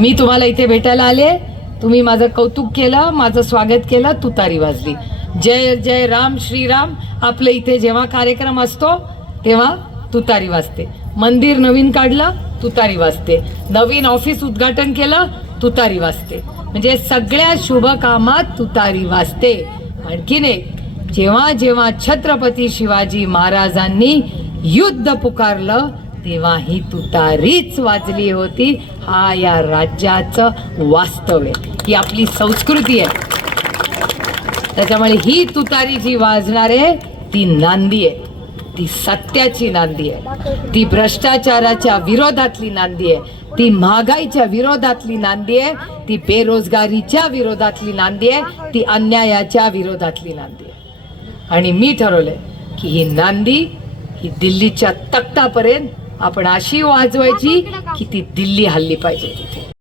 मी तुम्हाला इथे भेटायला आले. तुम्ही माझं कौतुक केलं माझं स्वागत केलं तुतारी वाजली. जय जय राम श्रीराम आपलं इथे जेव्हा कार्यक्रम असतो तेव्हा तुतारी वाजते. मंदिर नवीन काढलं तुतारी वाजते. नवीन ऑफिस उद्घाटन केलं तुतारी वाजते. म्हणजे सगळ्या शुभ कामात तुतारी वाजते. आणखीन एक जेव्हा जेव्हा छत्रपती शिवाजी महाराजांनी युद्ध पुकारलं तेव्हा ही तुतारीच वाजली होती. हा या राज्याचं वास्तव आहे. ही आपली संस्कृती आहे. त्याच्यामुळे ही तुतारी जी वाजणार आहे ती नांदी आहे. ती सत्याची नांदी आहे. ती भ्रष्टाचाराच्या विरोधातली नांदी आहे. ती महागाईच्या विरोधातली नांदी आहे. ती बेरोजगारीच्या विरोधातली नांदी आहे. ती अन्यायाच्या विरोधातली नांदी आहे. आणि मी ठरवलंय की ही नांदी ही दिल्लीच्या तख्तापर्यंत आपण अशी वाजवायची की ती दिल्ली हल्ली पाहिजे. तिथे